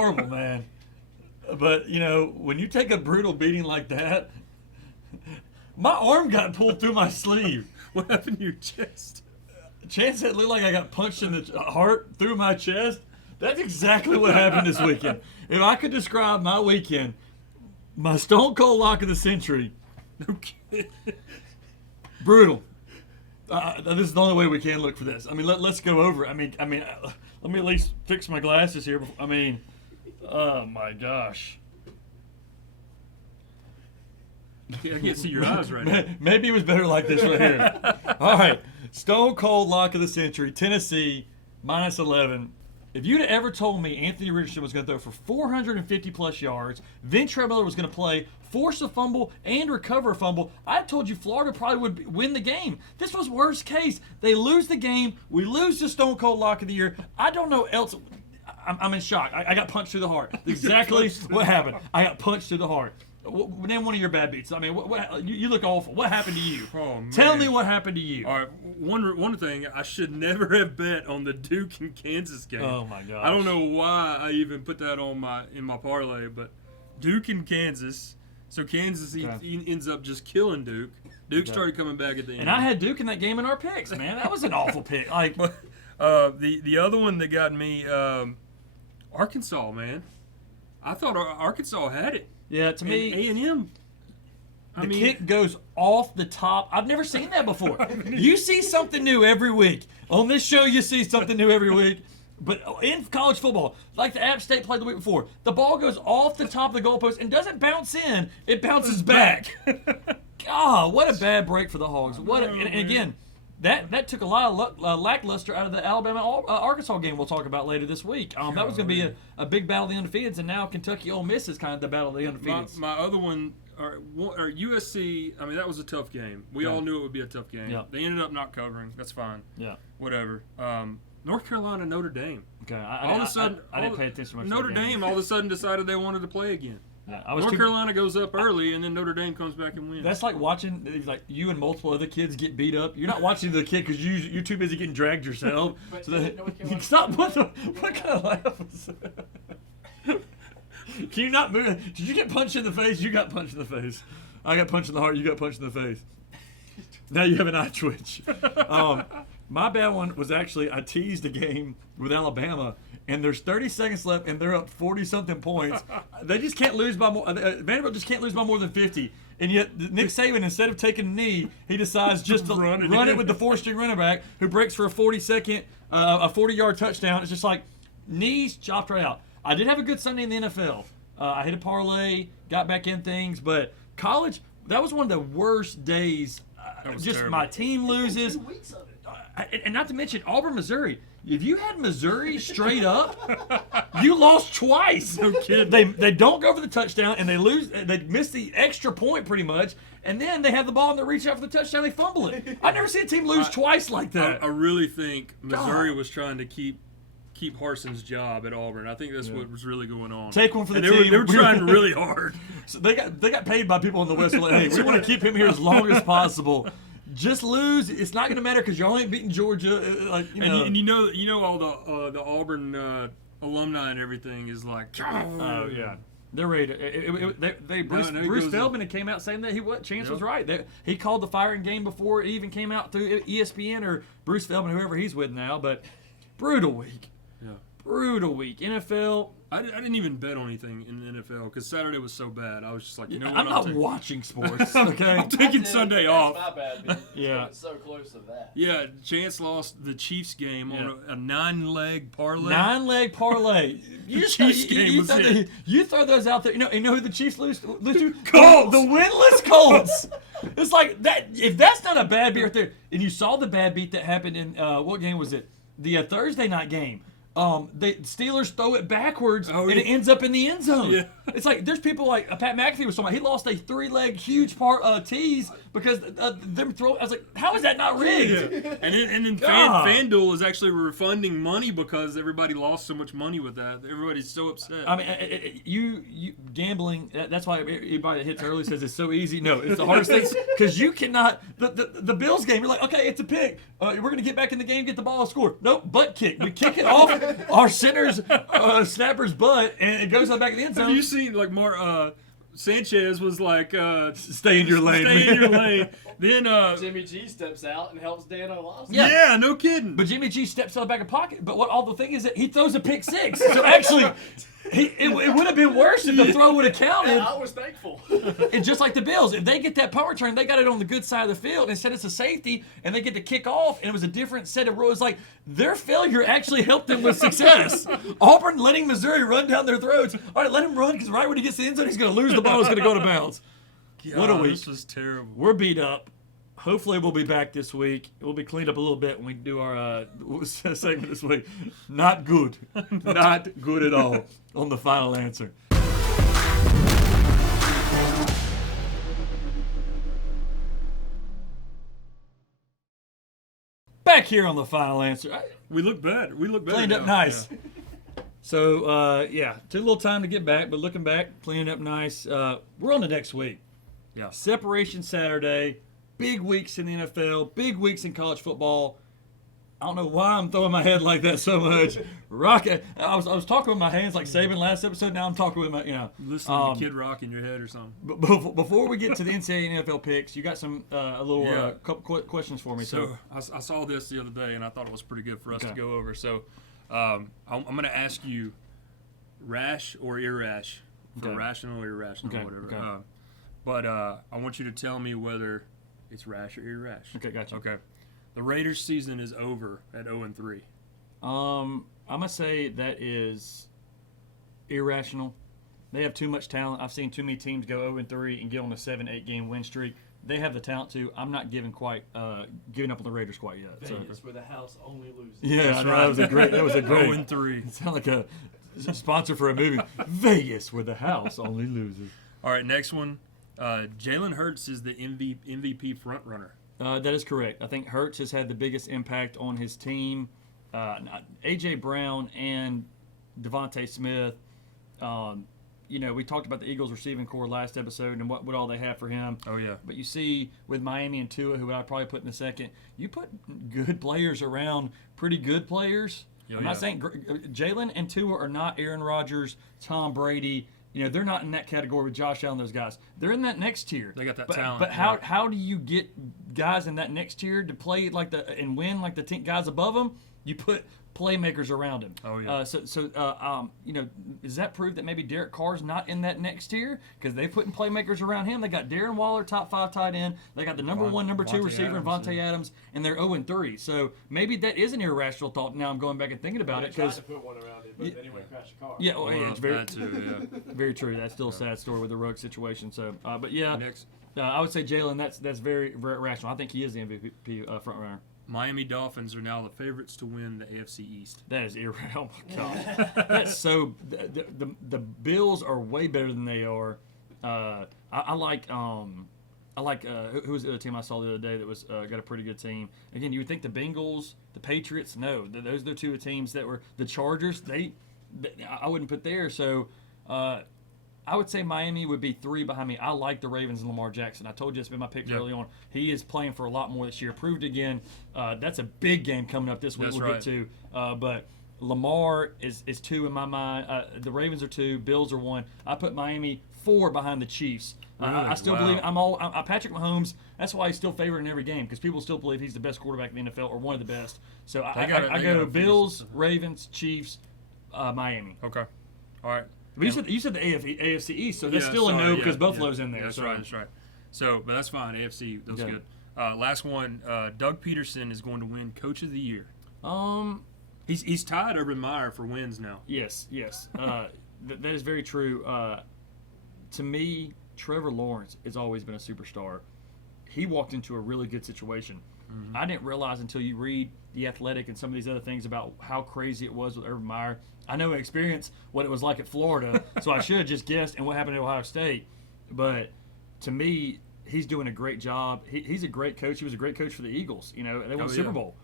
horrible, man. But, when you take a brutal beating like that, my arm got pulled through my sleeve. What happened to your chest? Chance, it looked like I got punched in the heart through my chest. That's exactly what happened this weekend. If I could describe my weekend, my stone cold lock of the century. No kidding. Brutal. This is the only way we can look for this. I mean, let's go over it. I mean, let me at least fix my glasses here. Oh my gosh. I can't see your eyes right now. Maybe it was better like this right here. All right. Stone cold lock of the century. Tennessee, -11. If you'd have ever told me Anthony Richardson was going to throw for 450-plus yards, Ventrell Miller was going to play, force a fumble, and recover a fumble, I told you Florida probably would win the game. This was worst case. They lose the game. We lose the stone cold lock of the year. I don't know else. I'm in shock. I got punched through the heart. Exactly what happened. I got punched through the heart. Name one of your bad beats. I mean, you look awful. What happened to you? Oh, man. Tell me what happened to you. All right, one thing, I should never have bet on the Duke and Kansas game. Oh my gosh. I don't know why I even put that in my parlay, but Duke and Kansas. So Kansas he ends up just killing Duke. Duke started coming back at the end. And I had Duke in that game in our picks, man. That was an awful pick. Like, the other one that got me, Arkansas, man. I thought Arkansas had it. Yeah, to me, A&M. The kick goes off the top. I've never seen that before. You see something new every week. On this show, you see something new every week. But in college football, like the App State played the week before, the ball goes off the top of the goalpost and doesn't bounce in. It bounces back. God, what a bad break for the Hogs. And again, that took a lot of lackluster out of the Alabama-Arkansas game we'll talk about later this week. That was going to be a big battle of the undefeateds, and now Kentucky-Ole Miss is kind of the battle of the undefeateds. My other one, or USC, I mean, that was a tough game. We all knew it would be a tough game. Yeah. They ended up not covering. That's fine. Yeah. Whatever. North Carolina, Notre Dame. Okay. All of a sudden, I didn't pay attention much. Notre Dame all of a sudden decided they wanted to play again. Yeah, North Carolina goes up early, and then Notre Dame comes back and wins. That's like watching you and multiple other kids get beat up. You're not watching the kid because you're too busy getting dragged yourself. Stop. What kind of laugh was that? Can you not move? Did you get punched in the face? You got punched in the face. I got punched in the heart. You got punched in the face. Now you have an eye twitch. My bad one was actually I teased a game with Alabama, and there's 30 seconds left, and they're up 40-something points. They just can't lose by more. Vanderbilt just can't lose by more than 50. And yet Nick Saban, instead of taking a knee, he decides just to run it with the four-string running back who breaks for a 40-yard touchdown. It's just like knees chopped right out. I did have a good Sunday in the NFL. I hit a parlay, got back in things, but college, that was one of the worst days. Just terrible. My team loses. 2 weeks of it. And not to mention Auburn, Missouri. If you had Missouri straight up, you lost twice. No kidding. They don't go for the touchdown, and they lose. They miss the extra point pretty much, and then they have the ball and they reach out for the touchdown. They fumble it. I've never seen a team lose twice like that. I really think Missouri was trying to keep Harson's job at Auburn. I think that's what was really going on. Take one for the team. They were trying really hard. So they got paid by people in the West. Like, hey, we want to keep him here as long as possible. Just lose. It's not going to matter because you're only beating Georgia. And you know all the Auburn alumni and everything is like. Oh yeah, they're ready. Bruce Feldman came out saying that Chance was right. He called the firing game before it even came out through ESPN or Bruce Feldman, whoever he's with now. But brutal week. Yeah. Brutal week. NFL. I didn't even bet on anything in the NFL because Saturday was so bad. I was just like, I'm not watching sports. Okay, I'm taking Sunday off. That's my bad. Yeah, it's so close to that. Yeah, Chance lost the Chiefs game on a 9-leg parlay. 9-leg parlay. You throw those out there. You know who the Chiefs lose to? Colts. The winless Colts. It's like that. If that's not a bad beat right there, and you saw the bad beat that happened in what game was it? The Thursday night game. The Steelers throw it backwards and it ends up in the end zone. Yeah. It's like there's people like Pat McAfee was talking about. He lost a 3-leg huge tease because them throw. I was like, how is that not rigged? Yeah. And then FanDuel is actually refunding money because everybody lost so much money with that. Everybody's so upset. I mean, you gambling. That's why everybody that hits early says it's so easy. No, it's the hardest thing because you cannot. The Bills game, you're like, okay, it's a pick. We're gonna get back in the game, get the ball, score. Nope, butt kick. We kick it off. our center's snapper's butt, and it goes on the back of the end zone. Have you seen like more? Sanchez was like, "Stay in your lane, stay in your lane." Then Jimmy G steps out and helps Dan Olofsky. Yeah, no kidding. But Jimmy G steps out of the back of pocket. But all the thing is that he throws a pick six. So actually, it would have been worse if the throw would have counted. I was thankful. And just like the Bills, if they get that punt return, they got it on the good side of the field. Instead, it's a safety, and they get to kick off, and it was a different set of rules. Like, their failure actually helped them with success. Auburn letting Missouri run down their throats. All right, let him run, because right when he gets to the end zone, he's going to lose the ball. It's going to go to bounds. God, what a week. This was terrible. We're beat up. Hopefully, we'll be back this week. We'll be cleaned up a little bit when we do our segment this week. Not good. Not good at all on the final answer. Back here on the final answer. We look better. We look better. Cleaned up now. nice. Yeah. So, took a little time to get back, but looking back, cleaning up nice. We're on to next week. Yeah. Separation Saturday. Big weeks in the NFL. Big weeks in college football. I don't know why I'm throwing my head like that so much. Rocket. I was talking with my hands like Saban last episode. Now I'm talking with my, Listening to Kid Rock in your head or something. But before we get to the NCAA and NFL picks, you got some couple questions for me. So I saw this the other day, and I thought it was pretty good for us to go over. So I'm going to ask you rash or irrash, for rational or irrational, whatever. Okay. But I want you to tell me whether it's rash or irrash. Okay, gotcha. Okay. The Raiders' season is over at 0-3. I'm going to say that is irrational. They have too much talent. I've seen too many teams go 0-3 and get on a 7-8 game win streak. They have the talent to. I'm not giving up on the Raiders quite yet. Vegas, where the house only loses. Yeah, I know, that was a great. 0-3. It sounded like a sponsor for a movie. Vegas, where the house only loses. All right, next one. Jalen Hurts is the MVP front runner. That is correct. I think Hurts has had the biggest impact on his team. A.J. Brown and Devontae Smith. We talked about the Eagles receiving core last episode and what all they have for him. Oh, yeah. But you see with Miami and Tua, who I'd probably put in the second, you put good players around pretty good players. I'm not saying Jalen and Tua are not Aaron Rodgers, Tom Brady. They're not in that category with Josh Allen, those guys. They're in that next tier. They got that talent. But how do you get guys in that next tier to play and win like the guys above them? You put playmakers around him. Oh, yeah. Does that prove that maybe Derek Carr's not in that next tier? Because they putting playmakers around him. They got Darren Waller, top 5 tight end. They got the number 1, number 2 receiver, Vontae Adams, and they're 0-3. So maybe that is an irrational thought. Now I'm going back and thinking about it. Tried to put one around it, but then he went and crashed a car. Yeah, it's very, that too, very true. That's still a sad story with the Ruggs situation. So, but yeah, Next. I would say Jalen. That's very, very rational. I think he is the MVP front runner. Miami Dolphins are now the favorites to win the AFC East. That is irrational. Oh my gosh, that's so. The Bills are way better than they are. I like who was the other team I saw the other day that was got a pretty good team. Again, you would think the Bengals, the Patriots. No, those are the two teams that were the Chargers. I wouldn't put there. So. I would say Miami would be 3 behind me. I like the Ravens and Lamar Jackson. I told you it's been my pick early on. He is playing for a lot more this year. Proved again. That's a big game coming up this week. Get to. But Lamar is 2 in my mind. The Ravens are 2. Bills are 1. I put Miami 4 behind the Chiefs. Really? I still believe I'm Patrick Mahomes. That's why he's still favored in every game because people still believe he's the best quarterback in the NFL or one of the best. So I go Bills, Ravens, Chiefs, Miami. Okay. All right. But you said the AFC East, so that's still a no because Buffalo's in there. That's right. So, but that's fine. AFC, that's good. Last one. Doug Peterson is going to win Coach of the Year. He's tied Urban Meyer for wins now. Yes. That is very true. To me, Trevor Lawrence has always been a superstar. He walked into a really good situation. Mm-hmm. I didn't realize until you read The Athletic and some of these other things about how crazy it was with Urban Meyer. I know in experience what it was like at Florida, so I should have just guessed and what happened at Ohio State. But to me, he's doing a great job. He's a great coach. He was a great coach for the Eagles. They won the Super Bowl.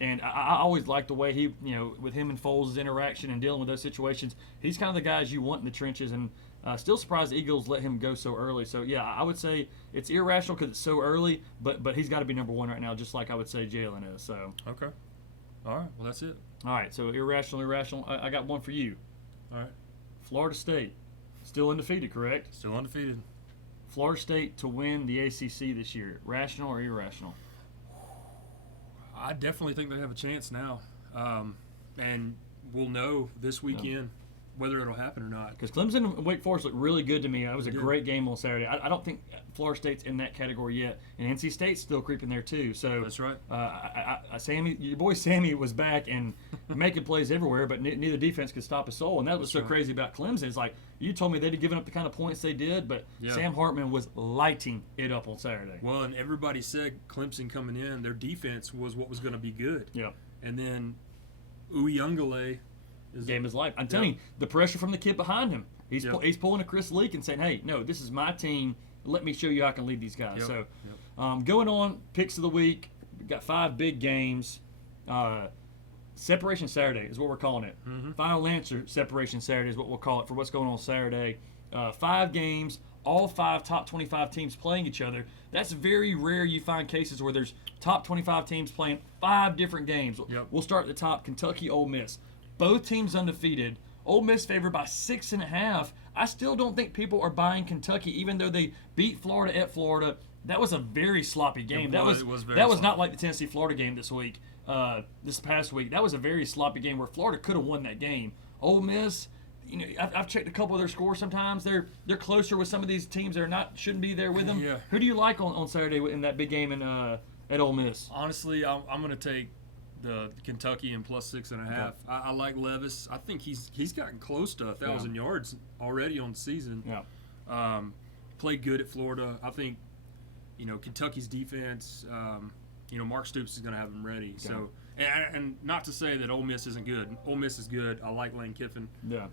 And I always liked the way he, with him and Foles' interaction and dealing with those situations. He's kind of the guys you want in the trenches, and still surprised the Eagles let him go so early. So, yeah, I would say it's irrational because it's so early, but he's got to be number 1 right now, just like I would say Jalen is. So okay. All right. Well, that's it. All right, so irrational. I got one for you. All right. Florida State, still undefeated, correct? Still undefeated. Florida State to win the ACC this year, rational or irrational? I definitely think they have a chance now, and we'll know this weekend whether it'll happen or not. Because Clemson and Wake Forest looked really good to me. That was a great game on Saturday. I don't think Florida State's in that category yet, and NC State's still creeping there too. So that's right. Sammy, your boy Sammy was back and making plays everywhere, but neither defense could stop a soul. And that was so crazy about Clemson. It's like you told me they'd have given up the kind of points they did, but Sam Hartman was lighting it up on Saturday. Well, and everybody said Clemson coming in, their defense was what was going to be good. Yeah. And then Uyunglele game his life. I'm telling you, the pressure from the kid behind him. He's pulling a Chris Leak and saying, "Hey, no, this is my team. Let me show you how I can lead these guys." So, going on picks of the week. We've got 5 big games. Separation Saturday is what we're calling it. Mm-hmm. Final answer. Separation Saturday is what we'll call it for what's going on Saturday. 5 games. All 5 top 25 teams playing each other. That's very rare. You find cases where there's top 25 teams playing 5 different games. We'll start at the top. Kentucky, Ole Miss. Both teams undefeated. Ole Miss favored by 6.5. I still don't think people are buying Kentucky, even though they beat Florida at Florida. That was a very sloppy game. That was not like the Tennessee-Florida game this past week. That was a very sloppy game where Florida could have won that game. Ole Miss, I've checked a couple of their scores sometimes. They're closer with some of these teams that shouldn't be there with them. Yeah. Who do you like on Saturday in that big game at Ole Miss? Honestly, I'm going to take the Kentucky and plus 6.5. Okay. I like Levis. I think he's gotten close to 1,000 yards already on the season. Yeah. Played good at Florida. I think, Kentucky's defense. Mark Stoops is going to have them ready. Okay. So, and not to say that Ole Miss isn't good. Ole Miss is good. I like Lane Kiffin. Yeah.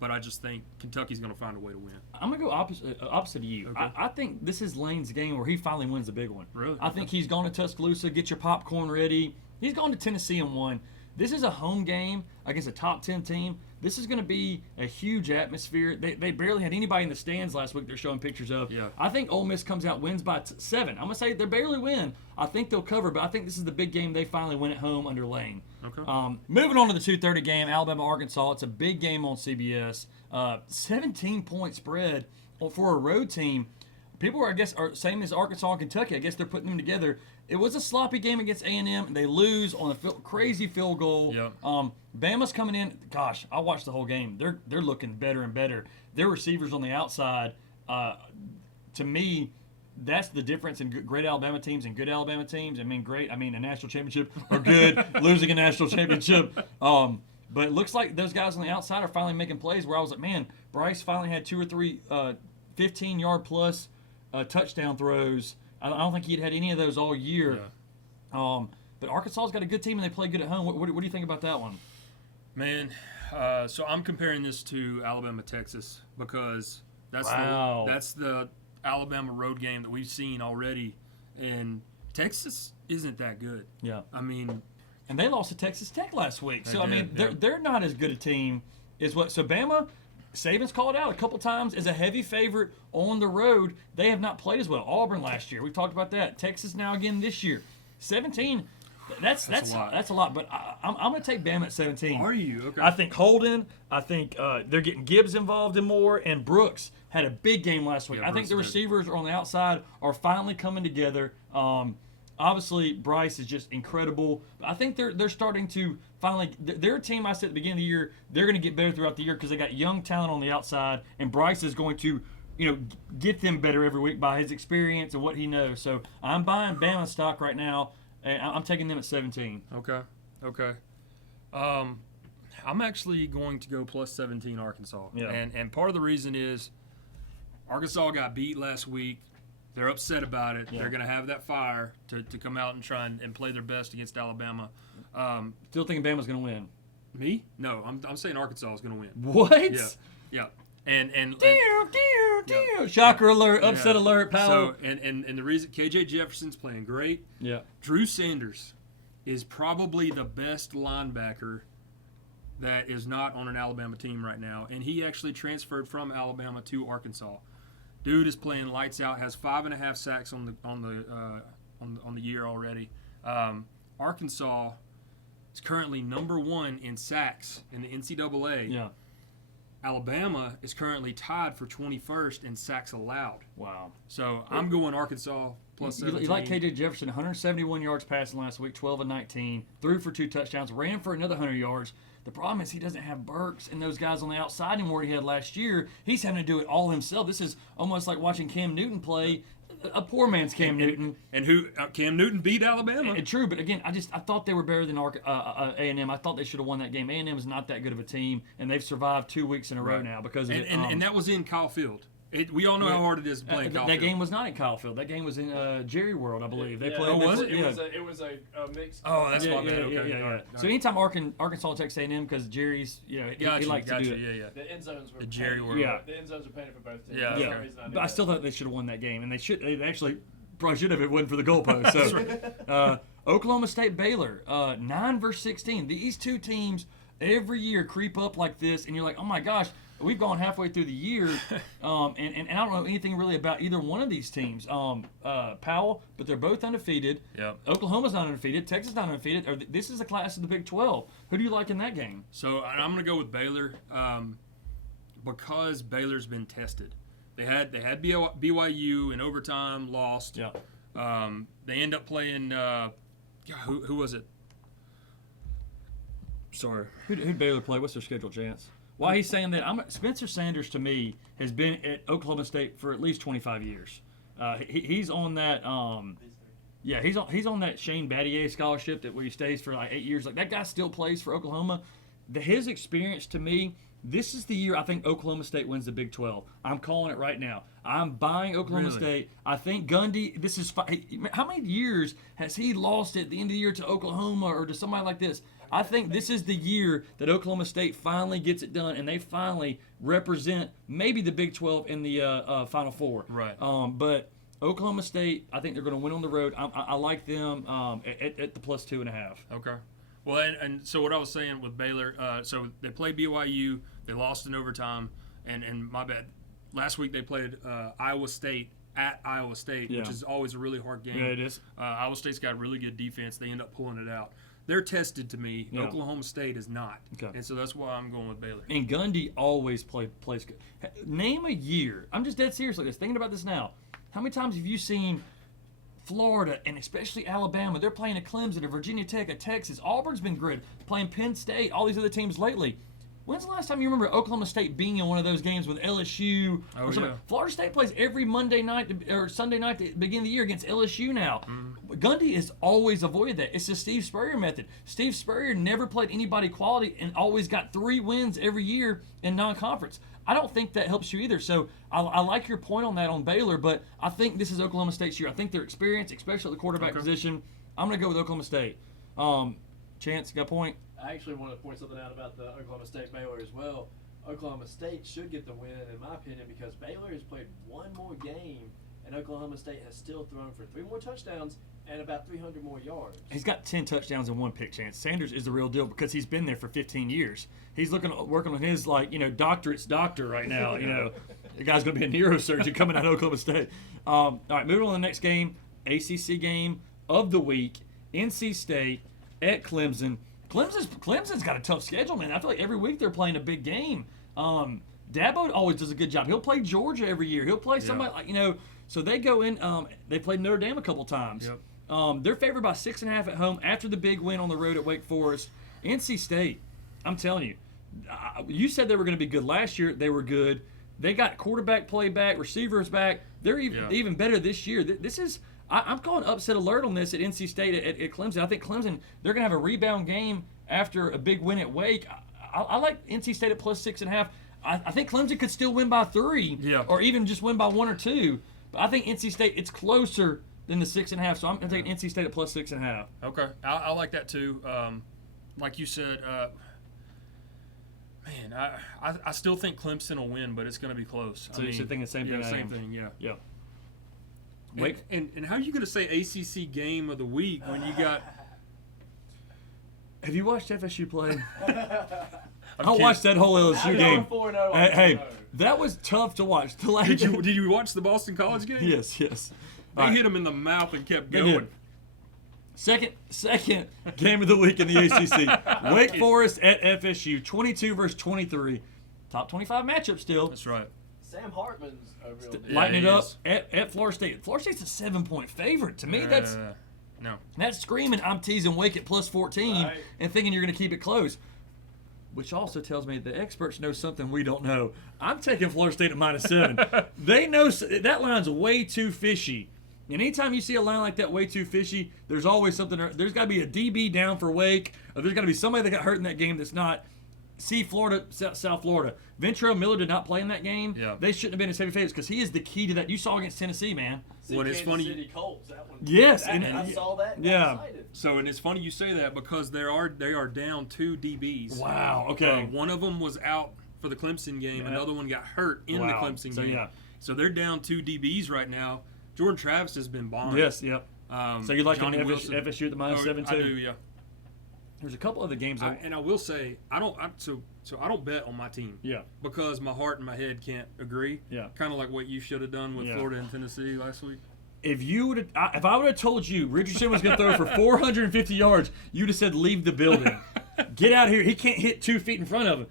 But I just think Kentucky's going to find a way to win. I'm going to go opposite of you. Okay. I think this is Lane's game where he finally wins the big one. Really? I think he's gone to Tuscaloosa, get your popcorn ready. He's gone to Tennessee and won. This is a home game against a top 10 team. This is going to be a huge atmosphere. They barely had anybody in the stands last week they're showing pictures of. Yeah. I think Ole Miss comes out, wins by 7. I'm going to say they barely win. I think they'll cover, but I think this is the big game they finally win at home under Lane. Okay. Moving on to the 2:30 game, Alabama-Arkansas. It's a big game on CBS. 17-point spread for a road team. People are same as Arkansas and Kentucky. I guess they're putting them together. It was a sloppy game against A&M, and they lose on a crazy field goal. Yep. Bama's coming in. Gosh, I watched the whole game. They're looking better and better. Their receivers on the outside, to me, that's the difference in great Alabama teams and good Alabama teams. I mean, a national championship or good, losing a national championship. But it looks like those guys on the outside are finally making plays where I was like, man, Bryce finally had 2 or 3 15-yard plus touchdown throws. I don't think he'd had any of those all year. Yeah. But Arkansas's got a good team and they play good at home. What do you think about that one? Man, so I'm comparing this to Alabama-Texas because that's the Alabama road game that we've seen already, and Texas isn't that good. Yeah. I mean, and they lost to Texas Tech last week. So did. they're not as good a team as what. So Bama, Saban's called out a couple times as a heavy favorite on the road. They have not played as well. Auburn last year, we talked about that. Texas now again this year. 17. That's a lot. But I'm going to take Bama at 17. Are you? Okay. I think Holden. I think they're getting Gibbs involved in more, and Brooks had a big game last week. Yeah, I think the Brooks receivers on the outside are finally coming together. Obviously, Bryce is just incredible. I think they're starting to finally. They're a team I said at the beginning of the year. They're going to get better throughout the year because they got young talent on the outside, and Bryce is going to, get them better every week by his experience and what he knows. So I'm buying Bama stock right now, and I'm taking them at 17. Okay. I'm actually going to go plus 17 Arkansas. Yeah. And part of the reason is Arkansas got beat last week. They're upset about it. Yeah. They're going to have that fire to come out and try and play their best against Alabama. Still thinking Bama's going to win. Me? No, I'm saying Arkansas is going to win. What? Yeah. And shocker alert, upset alert, power. So and the reason KJ Jefferson's playing great. Yeah. Drew Sanders is probably the best linebacker that is not on an Alabama team right now, and he actually transferred from Alabama to Arkansas. Dude is playing lights out. Has 5.5 sacks on the year already. Arkansas is currently number 1 in sacks in the NCAA. Yeah. Alabama is currently tied for 21st in sacks allowed. Wow. So I'm going Arkansas plus 17. You like KJ Jefferson, 171 yards passing last week, 12 and 19, threw for 2 touchdowns, ran for another 100 yards. The problem is he doesn't have Burks and those guys on the outside anymore he had last year. He's having to do it all himself. This is almost like watching Cam Newton play, a poor man's Cam Newton. And who Cam Newton beat Alabama. True, but again, I thought they were better than A&M. I thought they should have won that game. A&M is not that good of a team, and they've survived 2 weeks in a row now because of it. And that was in Kyle Field. We all know how hard it is to play in Kyle That Field. game was not in Kyle Field. That game was in Jerry World, I believe. They played. Oh, was it? It was a mix. Oh, that's my bad. Yeah. Okay. All So anytime Arkansas takes A&M because Jerry's, he likes to do it. Yeah. The end zones were The Jerry painted. World. Yeah. The end zones were painted for both teams. Yeah. That's the Yeah, reason I knew but I that. still thought they should have won that game, and they actually probably should have. It wasn't for the goalpost. So, Oklahoma State Baylor, 9 versus 16. These two teams every year creep up like this, and you're like, oh my gosh, we've gone halfway through the year, and I don't know anything really about either one of these teams. Powell, but they're both undefeated. Yep. Oklahoma's not undefeated. Texas not undefeated. This is a class of the Big 12. Who do you like in that game? So I'm going to go with Baylor because Baylor's been tested. They had BYU in overtime, lost. Yeah. They end up playing. Who was it? Sorry. Who'd Baylor play? What's their schedule, Chance? Why he's saying that? Spencer Sanders to me has been at Oklahoma State for at least 25 years. He's on that. He's on that Shane Battier scholarship where he stays for like 8 years. Like that guy still plays for Oklahoma. His experience to me, this is the year I think Oklahoma State wins the Big 12. I'm calling it right now. I'm buying Oklahoma Really? State. I think Gundy. This is how many years has he lost at the end of the year to Oklahoma or to somebody like this? I think this is the year that Oklahoma State finally gets it done, and they finally represent maybe the Big 12 in the Final Four. Right. But Oklahoma State, I think they're going to win on the road. I like them at the plus 2.5. Okay. Well, and so what I was saying with Baylor, so they played BYU, they lost in overtime, and my bad. Last week they played Iowa State at Iowa State, which is always a really hard game. Yeah, it is. Iowa State's got really good defense. They end up pulling it out. They're tested to me. Yeah. Oklahoma State is not. Okay. And so that's why I'm going with Baylor. And Gundy always plays good. Name a year. I'm just dead serious like this. Thinking about this now. How many times have you seen Florida and especially Alabama? They're playing a Clemson, a Virginia Tech, a Texas. Auburn's been good. Playing Penn State, all these other teams lately. When's the last time you remember Oklahoma State being in one of those games with LSU? Oh, yeah. Florida State plays every Monday night or Sunday night to begin the year against LSU now. Gundy has always avoided that. It's the Steve Spurrier method. Steve Spurrier never played anybody quality and always got 3 wins every year in non-conference. I don't think that helps you either. So I like your point on that on Baylor, but I think this is Oklahoma State's year. I think their experience, especially at the quarterback position, I'm going to go with Oklahoma State. Chance, got a point? I actually want to point something out about the Oklahoma State Baylor as well. Oklahoma State should get the win, in my opinion, because Baylor has played one more game, and Oklahoma State has still thrown for 3 more touchdowns and about 300 more yards. He's got 10 touchdowns and 1 pick, Chance. Sanders is the real deal because he's been there for 15 years. He's working on his doctorate's doctor right now. The guy's going to be a neurosurgeon coming out of Oklahoma State. All right, moving on to the next game, ACC game of the week, NC State at Clemson. Clemson's got a tough schedule, man. I feel like every week they're playing a big game. Dabo always does a good job. He'll play Georgia every year. He'll play somebody So they go in. They played Notre Dame a couple times. Yep. They're favored by 6.5 at home after the big win on the road at Wake Forest. NC State, I'm telling you, you said they were going to be good last year. They were good. They got quarterback play back, receivers back. They're even better this year. This is. I'm calling upset alert on this at NC State at Clemson. I think Clemson, they're going to have a rebound game after a big win at Wake. I like NC State at plus 6.5. I think Clemson could still win by 3 or even just win by 1 or 2. But I think NC State, it's closer than the 6.5. So I'm going to take NC State at plus 6.5. Okay. I like that too. Like you said, I still think Clemson will win, but it's going to be close. So you're thinking the same thing? Same thing, yeah. Yeah. Wait, and how are you going to say ACC game of the week when you got? Have you watched FSU play? I kidding. watched that whole LSU game. 4-0. Hey, that was tough to watch. Did you watch the Boston College game? Yes. They hit him in the mouth and kept They going. did. Second game of the week in the ACC. Wake Forest at FSU, 22 versus 23. Top 25 matchup still. That's right. Sam Hartman's a real deal. Lighting it up is. at Florida State. Florida State's a 7-point favorite. To me, No. that's screaming I'm teasing Wake at plus 14 Right. and thinking you're going to keep it close. Which also tells me the experts know something we don't know. I'm taking Florida State at -7. They know that line's way too fishy. And anytime you see a line like that way too fishy, there's always something. There's got to be a DB down for Wake. Or there's got to be somebody that got hurt in that game that's not. See Florida, South Florida. Ventrell Miller did not play in that game. Yeah. They shouldn't have been his heavy favorites because he is the key to that. You saw against Tennessee, man. See, What is Kansas funny- City Colts, that one. Yes, That, and- I saw that. And yeah. got excited. So, and it's funny you say that because they are down 2 DBs. Wow. Okay. One of them was out for the Clemson game. Yeah. Another one got hurt in Wow. the Clemson So, game. yeah. So they're down 2 DBs right now. Jordan Travis has been bombing. Yes. Yep. So you like Johnny FSU at the -7 too? I do, yeah. There's a couple other games. And I will say I don't bet on my team. Yeah. Because my heart and my head can't agree. Yeah. Kind of like what you should have done with Yeah. Florida and Tennessee last week. If I would have told you Richardson was going to throw for 450 yards, you'd have said leave the building. Get out of here. He can't hit 2 feet in front of him.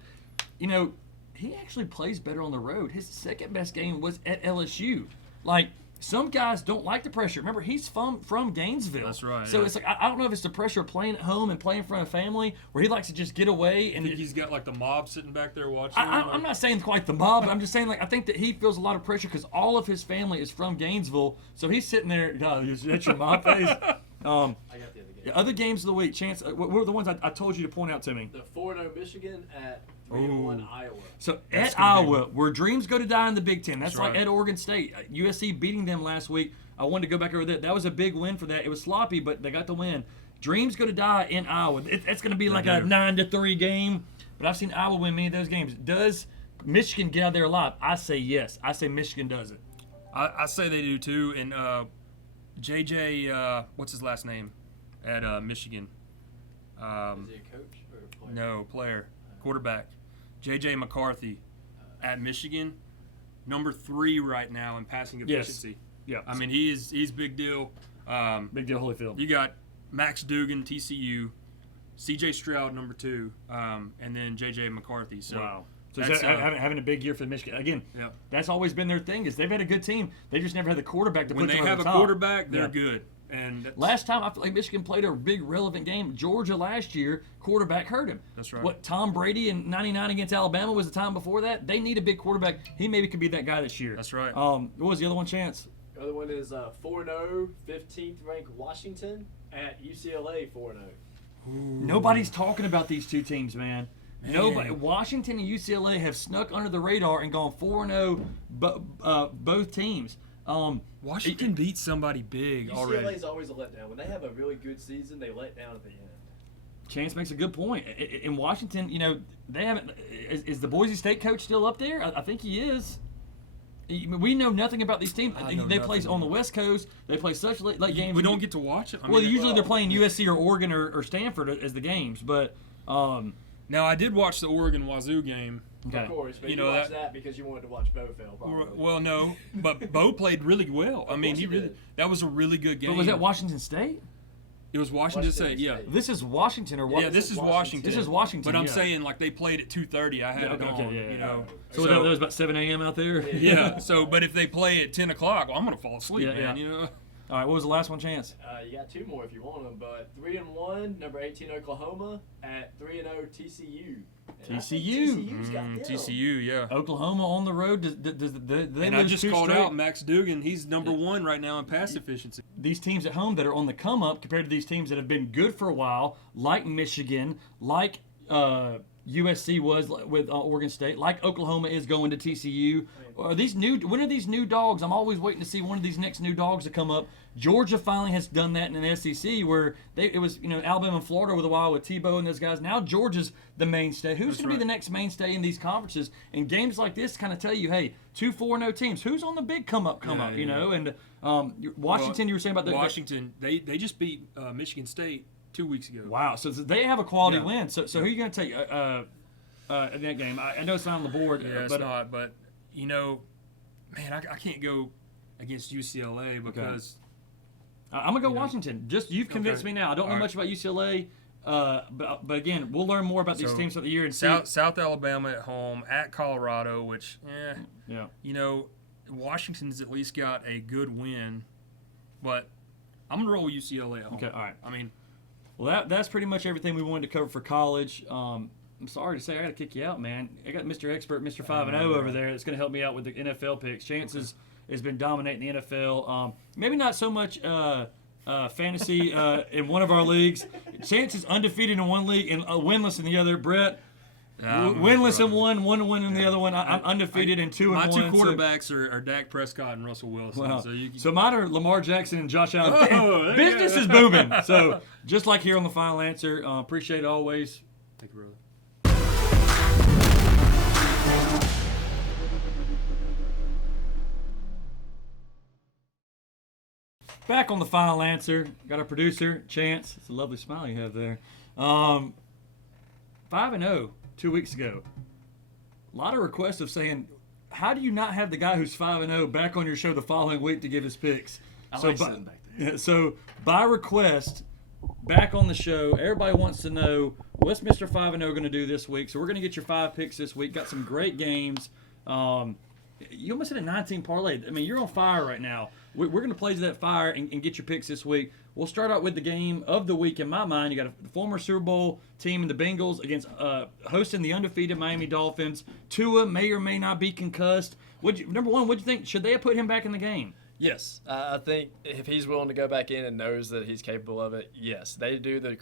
You know, he actually plays better on the road. His second best game was at LSU. Like, some guys don't like the pressure. Remember, he's from Gainesville. That's right, So yeah. it's like, I don't know if it's the pressure of playing at home and playing in front of family where he likes to just get away. I And think he's got like the mob sitting back there watching. him. I'm not saying quite the mob, but I'm just saying, like, I think that he feels a lot of pressure because all of his family is from Gainesville. So he's sitting there, God, that's your mob face. I got the other game. The other games of the week, Chance, what were the ones I told you to point out to me? The 4-0 Michigan at 3-1 Iowa. So That's at gonna be- Iowa, where dreams go to die in the Big Ten. That's like right. at Oregon State. USC beating them last week. I wanted to go back over that. That was a big win for that. It was sloppy, but they got the win. Dreams go to die in Iowa. It's going to be like a do. 9-3 game. But I've seen Iowa win many of those games. Does Michigan get out there alive? I say yes. I say Michigan does it. I say they do too. And JJ, what's his last name at Michigan? Is he a coach or a player? No, player, quarterback. JJ McCarthy at Michigan, number 3 right now in passing Yes. efficiency. Yeah. I mean, he's big deal. Big deal, Holyfield. You got Max Dugan, TCU, CJ Stroud, number 2, and then JJ McCarthy. So Wow. So that's, having a big year for Michigan. Again, yeah. that's always been their thing is they've had a good team. They just never had the quarterback to When put they them have over a the top. quarterback, they're Yeah. good. And that's, Last time I feel like Michigan played a big relevant game. Georgia last year, quarterback hurt him. That's right. What Tom Brady in '99 against Alabama was the time before that. They need a big quarterback. He maybe could be that guy this year. That's right. What was the other one? Chance? The other one is 4-0, 15th ranked Washington at UCLA 4-0. Nobody's talking about these two teams, man. Nobody. Washington and UCLA have snuck under the radar and gone 4-0. Both teams. Washington beat somebody big already. UCLA is always a letdown. When they have a really good season, they let down at the end. Chance makes a good point. In Washington, you know, they haven't. Is the Boise State coach still up there? I think he is. We know nothing about these teams. I know They play nothing. on the West Coast. They play such late games. We don't get to watch it. I Well, mean, usually they're playing USC or Oregon or Stanford as the games, but now I did watch the Oregon Wazoo game. okay. Of course, but You you, know watched that- that because you wanted to watch Bo fail, probably. Well, no, but Bo played really well. I mean, course he he really did. that was a really good game. But was that Washington State? It was Washington State. Yeah, State. This is Washington or what? yeah. This is Washington. This is Washington. But I'm yeah. saying like they played at 2:30. I had Yeah, it okay, on. yeah, You know. So that was about 7 a.m. out there. Yeah. So, but if they play at 10 o'clock, well, I'm gonna fall asleep, Yeah, man. yeah. You know. All right. What was the last one? Chance? You got 2 more if you want them, but 3-1, number 18 Oklahoma at 3-0 TCU. And I think TCU. TCU's got them. TCU, yeah. Oklahoma on the road. Does they And I lose just 2 called straight? out Max Dugan. He's number 1 right now in pass efficiency. These teams at home that are on the come up compared to these teams that have been good for a while, like Michigan, like USC was with Oregon State, like Oklahoma is going to TCU. Are these new? When are these new dogs? I'm always waiting to see one of these next new dogs to come up. Georgia finally has done that in the SEC, where it was Alabama and Florida with a while with Tebow and those guys. Now Georgia's the mainstay. Who's going to be the next mainstay in these conferences? And games like this kind of tell you, hey, 2 4-0 teams. Who's on the big come up? Yeah. You know, and Washington. You were saying about the Washington. They just beat Michigan State 2 weeks ago. Wow, so they have a quality Yeah. win. So who are you going to take in that game? I know it's not on the board, Yeah, it's but not. But man, I can't go against UCLA because I'm gonna go Washington. Just you've convinced me now. I don't know much about UCLA, but again, we'll learn more about these teams throughout the year and South Alabama at home, at Colorado, which Washington's at least got a good win, but I'm gonna roll UCLA at home. Okay, all right. I mean, well, that's pretty much everything we wanted to cover for college. I'm sorry to say I got to kick you out, man. I got Mr. Expert, Mr. 5-0 over there that's going to help me out with the NFL picks. Chances has been dominating the NFL. Maybe not so much fantasy in one of our leagues. Chances undefeated in one league and winless in the other. Brett, winless in one win in the other one. I'm undefeated in 2 and 1. My two quarterbacks are Dak Prescott and Russell Wilson. Well, so, so mine are Lamar Jackson and Josh Allen. Business is booming. So just like here on the Final Answer, appreciate it always. Thank you, brother. Back on the Final Answer, got our producer, Chance. It's a lovely smile you have there. 5-0 2 weeks ago. A lot of requests of saying, how do you not have the guy who's 5-0 back on your show the following week to give his picks? Sitting back there. So by request, back on the show, everybody wants to know what's Mr. 5-0 going to do this week. So we're going to get your 5 picks this week. Got some great games. You almost hit a 19 parlay. I mean, you're on fire right now. We're going to play to that fire and get your picks this week. We'll start out with the game of the week in my mind. You got a former Super Bowl team in the Bengals against hosting the undefeated Miami Dolphins. Tua may or may not be concussed. Number one, what'd you think? Should they have put him back in the game? Yes, I think if he's willing to go back in and knows that he's capable of it, yes. They do the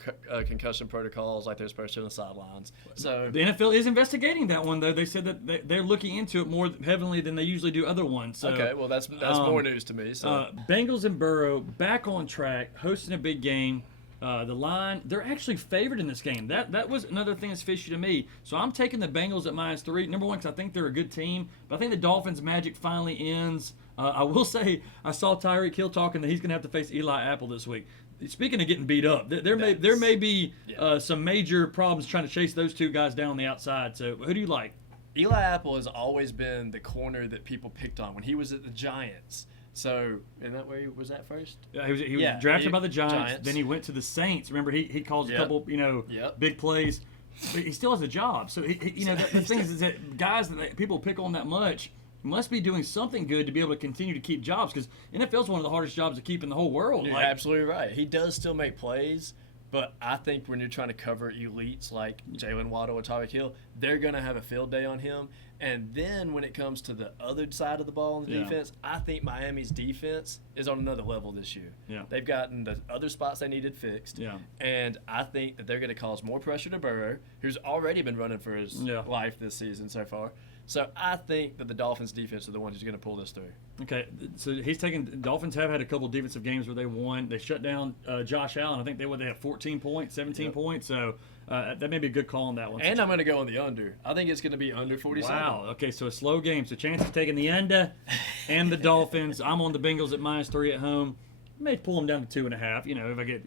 concussion protocols like they're supposed to on the sidelines. So the NFL is investigating that one, though. They said that they're looking into it more heavily than they usually do other ones. So, okay, well, that's more news to me. So Bengals and Burrow back on track, hosting a big game. The line, they're actually favored in this game. That was another thing that's fishy to me. So I'm taking the Bengals at -3. Number one, because I think they're a good team. But I think the Dolphins' magic finally ends. I will say I saw Tyreek Hill talking that he's going to have to face Eli Apple this week. Speaking of getting beat up, there may be some major problems trying to chase those two guys down on the outside. So who do you like? Eli Apple has always been the corner that people picked on when he was at the Giants. So, isn't that where he was at first? He was drafted by the Giants. Then he went to the Saints. Remember, he calls a couple, big plays. But he still has a job. So, the thing is that guys that people pick on that much must be doing something good to be able to continue to keep jobs, because NFL is one of the hardest jobs to keep in the whole world. You're absolutely right. He does still make plays, but I think when you're trying to cover elites like Jalen Waddle or Tyreek Hill, they're going to have a field day on him. And then when it comes to the other side of the ball on the defense, I think Miami's defense is on another level this year. Yeah. They've gotten the other spots they needed fixed. Yeah. And I think that they're going to cause more pressure to Burrow, who's already been running for his life this season so far. So I think that the Dolphins' defense are the ones who's going to pull this through. Okay, so Dolphins have had a couple of defensive games where they won. They shut down Josh Allen. I think they had 14 points, 17 points. So that may be a good call on that one. And I'm going to go on the under. I think it's going to be under 47. Wow. Okay, so a slow game. So Chance is taking the under and the Dolphins. I'm on the Bengals at -3 at home. May pull them down to 2.5. If I get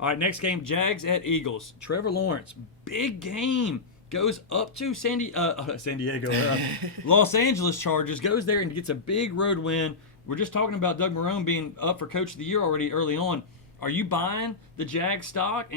All right, next game, Jags at Eagles. Trevor Lawrence, big game. Goes up to San Diego, Los Angeles Chargers, goes there and gets a big road win. We're just talking about Doug Marrone being up for Coach of the Year already early on. Are you buying the Jags stock,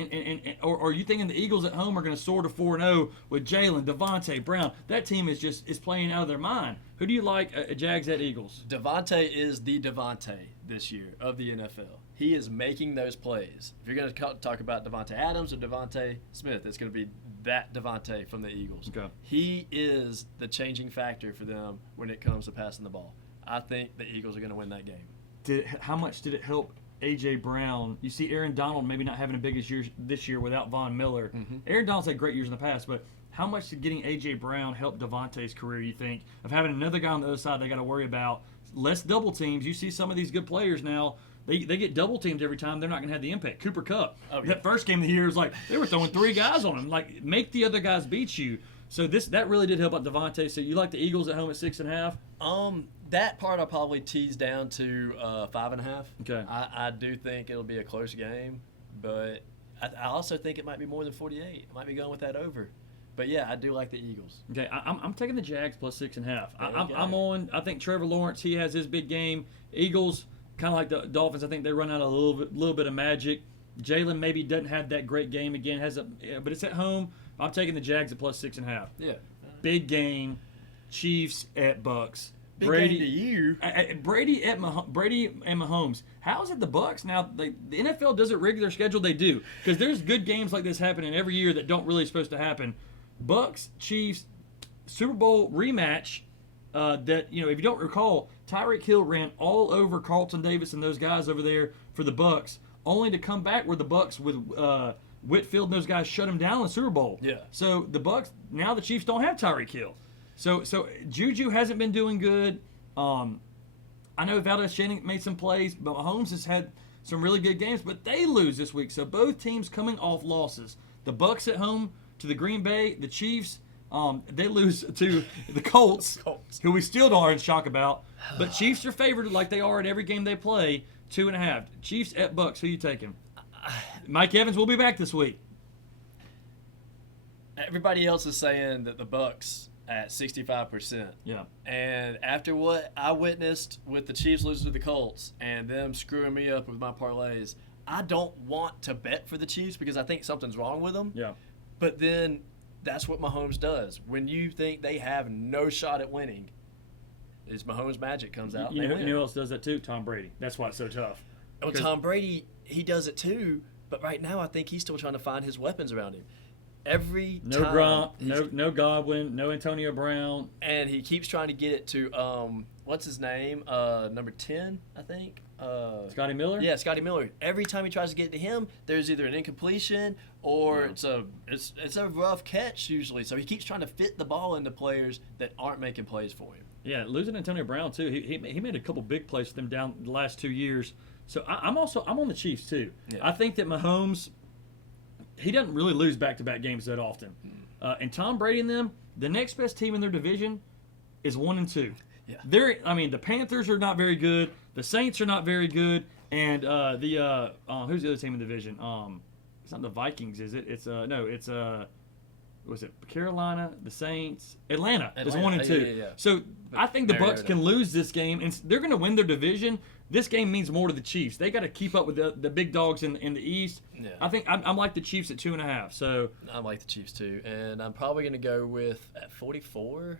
or are you thinking the Eagles at home are going to soar to 4-0 with Jalen, Devontae, Brown? That team is playing out of their mind. Who do you like, Jags at Eagles? Devontae is the Devontae this year of the NFL. He is making those plays. If you're going to talk about Devontae Adams or Devontae Smith, it's going to be that Devontae from the Eagles. Okay. He is the changing factor for them when it comes to passing the ball. I think the Eagles are going to win that game. How much did it help A.J. Brown? You see Aaron Donald maybe not having a biggest year this year without Von Miller. Mm-hmm. Aaron Donald's had great years in the past, but how much did getting A.J. Brown help Devontae's career, you think, of having another guy on the other side they got to worry about? Less double teams. You see some of these good players now, they get double teamed every time. They're not going to have the impact. Cooper Kupp. That first game of the year was like they were throwing 3 guys on him. Like, make the other guys beat you. So that really did help out Devontae. So you like the Eagles at home at 6.5? That part I'll probably tease down to 5.5. Okay. I do think it'll be a close game, but I also think it might be more than 48. I might be going with that over. But yeah, I do like the Eagles. Okay, I'm taking the Jags plus 6.5. I think Trevor Lawrence, he has his big game. Eagles kind of like the Dolphins. I think they run out a little bit of magic. Jalen maybe doesn't have that great game again. But it's at home. I'm taking the Jags at +6.5. Yeah. Big game. Chiefs at Bucs. Big Brady game to you. Brady and Mahomes. How is it the Bucs now? The NFL doesn't rig their schedule. They do, because there's good games like this happening every year that don't really supposed to happen. Bucs, Chiefs, Super Bowl rematch. That if you don't recall, Tyreek Hill ran all over Carlton Davis and those guys over there for the Bucs, only to come back where the Bucs with Whitfield and those guys shut him down in the Super Bowl. Yeah. So the Bucs now the Chiefs don't have Tyreek Hill. So Juju hasn't been doing good. I know Valdez-Schenning made some plays, but Mahomes has had some really good games. But they lose this week, so both teams coming off losses. The Bucs at home to the Green Bay. The Chiefs, they lose to the Colts, who we still aren't in shock about. But Chiefs are favored like they are at every game they play, 2.5. Chiefs at Bucs. Who you taking? Mike Evans will be back this week. Everybody else is saying that the Bucs at 65%. Yeah. And after what I witnessed with the Chiefs losing to the Colts and them screwing me up with my parlays, I don't want to bet for the Chiefs because I think something's wrong with them. Yeah. But then that's what Mahomes does. When you think they have no shot at winning, is Mahomes' magic comes out. You know who else does that too? Tom Brady. That's why it's so tough. Well, Tom Brady, he does it too. But right now I think he's still trying to find his weapons around him. Every no time, Gronk, no Godwin, no Antonio Brown, and he keeps trying to get it to what's his name? Number 10, I think. Scotty Miller. Yeah, Scotty Miller. Every time he tries to get it to him, there's either an incompletion or it's a rough catch usually. So he keeps trying to fit the ball into players that aren't making plays for him. Yeah, losing Antonio Brown too. He made a couple big plays for them down the last 2 years. So I'm on the Chiefs too. Yeah. I think that Mahomes, he doesn't really lose back-to-back games that often. And Tom Brady and them, the next best team in their division is 1-2. Yeah. The Panthers are not very good. The Saints are not very good. And who's the other team in the division? It's not the Vikings, is it? It's was it Carolina, the Saints, Atlanta is 1-2. Yeah. So I think the Bucs can lose this game, and they're going to win their division. This game means more to the Chiefs. They got to keep up with the big dogs in the East. Yeah. I think I'm like the Chiefs at 2.5. So I like the Chiefs too, and I'm probably going to go with at 44.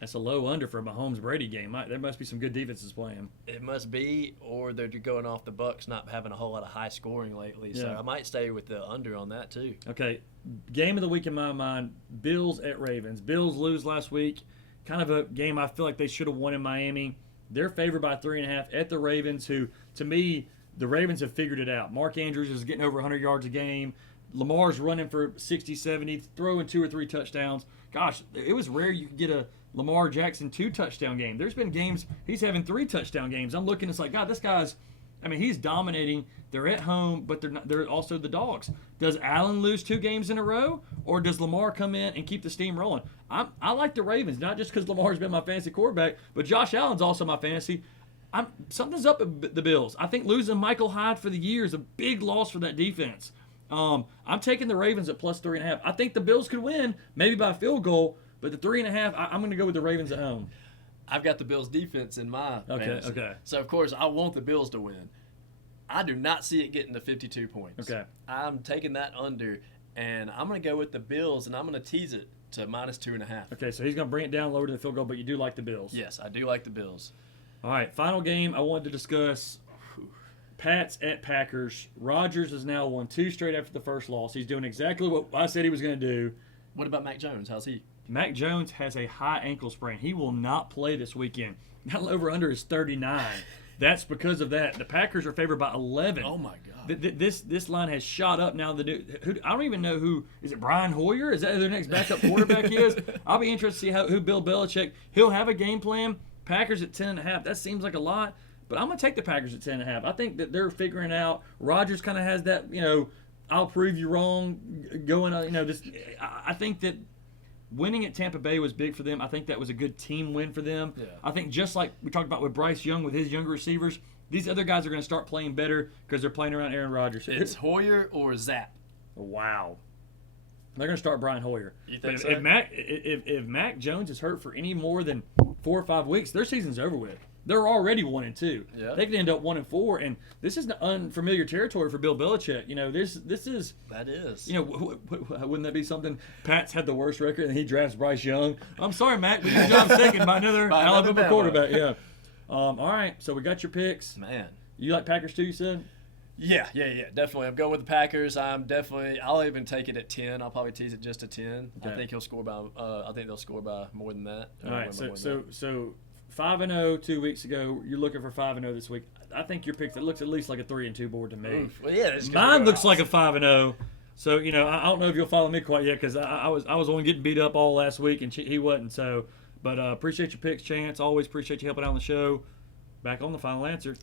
that's a low under for a Mahomes Brady game. There must be some good defenses playing. It must be, or they're going off the Bucs not having a whole lot of high scoring lately. So Yeah. I might stay with the under on that too. Okay, game of the week in my mind, Bills at Ravens. Bills lose last week. Kind of a game I feel like they should have won in Miami. They're favored by 3.5 at the Ravens, who, to me, the Ravens have figured it out. Mark Andrews is getting over 100 yards a game. Lamar's running for 60, 70, throwing 2 or 3 touchdowns. Gosh, it was rare you could get a Lamar Jackson 2-touchdown game. There's been games he's having 3-touchdown games. I'm looking, it's like, God, this guy's, he's dominating. They're at home, but they're also the dogs. Does Allen lose 2 games in a row, or does Lamar come in and keep the steam rolling? I like the Ravens, not just because Lamar's been my fantasy quarterback, but Josh Allen's also my fantasy. Something's up with the Bills. I think losing Michael Hyde for the year is a big loss for that defense. I'm taking the Ravens at +3.5. I think the Bills could win, maybe by a field goal, but the 3.5, I'm going to go with the Ravens at home. I've got the Bills defense in my fantasy. Okay. So, of course, I want the Bills to win. I do not see it getting to 52 points. Okay. I'm taking that under, and I'm going to go with the Bills, and I'm going to tease it to -2.5. Okay, so he's going to bring it down lower to the field goal, but you do like the Bills. Yes, I do like the Bills. All right, final game I wanted to discuss. Pats at Packers. Rodgers has now won 2 straight after the first loss. He's doing exactly what I said he was going to do. What about Mac Jones? How's he? Mac Jones has a high ankle sprain. He will not play this weekend. That over-under is 39. That's because of that. The Packers are favored by 11. Oh, my God. This line has shot up now. I don't even know who. Is it Brian Hoyer? Is that who their next backup quarterback is? I'll be interested to see who Bill Belichick. He'll have a game plan. Packers at 10.5. That seems like a lot. But I'm going to take the Packers at 10.5. I think that they're figuring out. Rodgers kind of has that, I'll prove you wrong going on. I think that winning at Tampa Bay was big for them. I think that was a good team win for them. Yeah. I think just like we talked about with Bryce Young with his younger receivers, these other guys are going to start playing better because they're playing around Aaron Rodgers. It's Hoyer or Zapp. Wow. They're going to start Brian Hoyer. You think so? If Mac Jones is hurt for any more than 4 or 5 weeks, their season's over with. they're already 1-2. Yeah. They could end up 1-4, and this is unfamiliar territory for Bill Belichick. You know, this is. That is. You know, wouldn't that be something? Pat's had the worst record, and he drafts Bryce Young. I'm sorry, Matt, but your job's taken by another Alabama quarterback. Yeah. All right, so we got your picks. Man. You like Packers too, you said? Yeah, definitely. I'm going with the Packers. I'll even take it at 10. I'll probably tease it just to 10. Okay. I think he'll score by. I think they'll score by more than that. All right, so 5-0 2 weeks ago. You're looking for 5-0 this week. I think your pick, it looks at least like a 3-2 board to me. Oof. Well, yeah, mine looks like a 5-0. So I don't know if you'll follow me quite yet because I was the one getting beat up all last week and he wasn't. So, but appreciate your picks, Chance. Always appreciate you helping out on the show. Back on the final answer.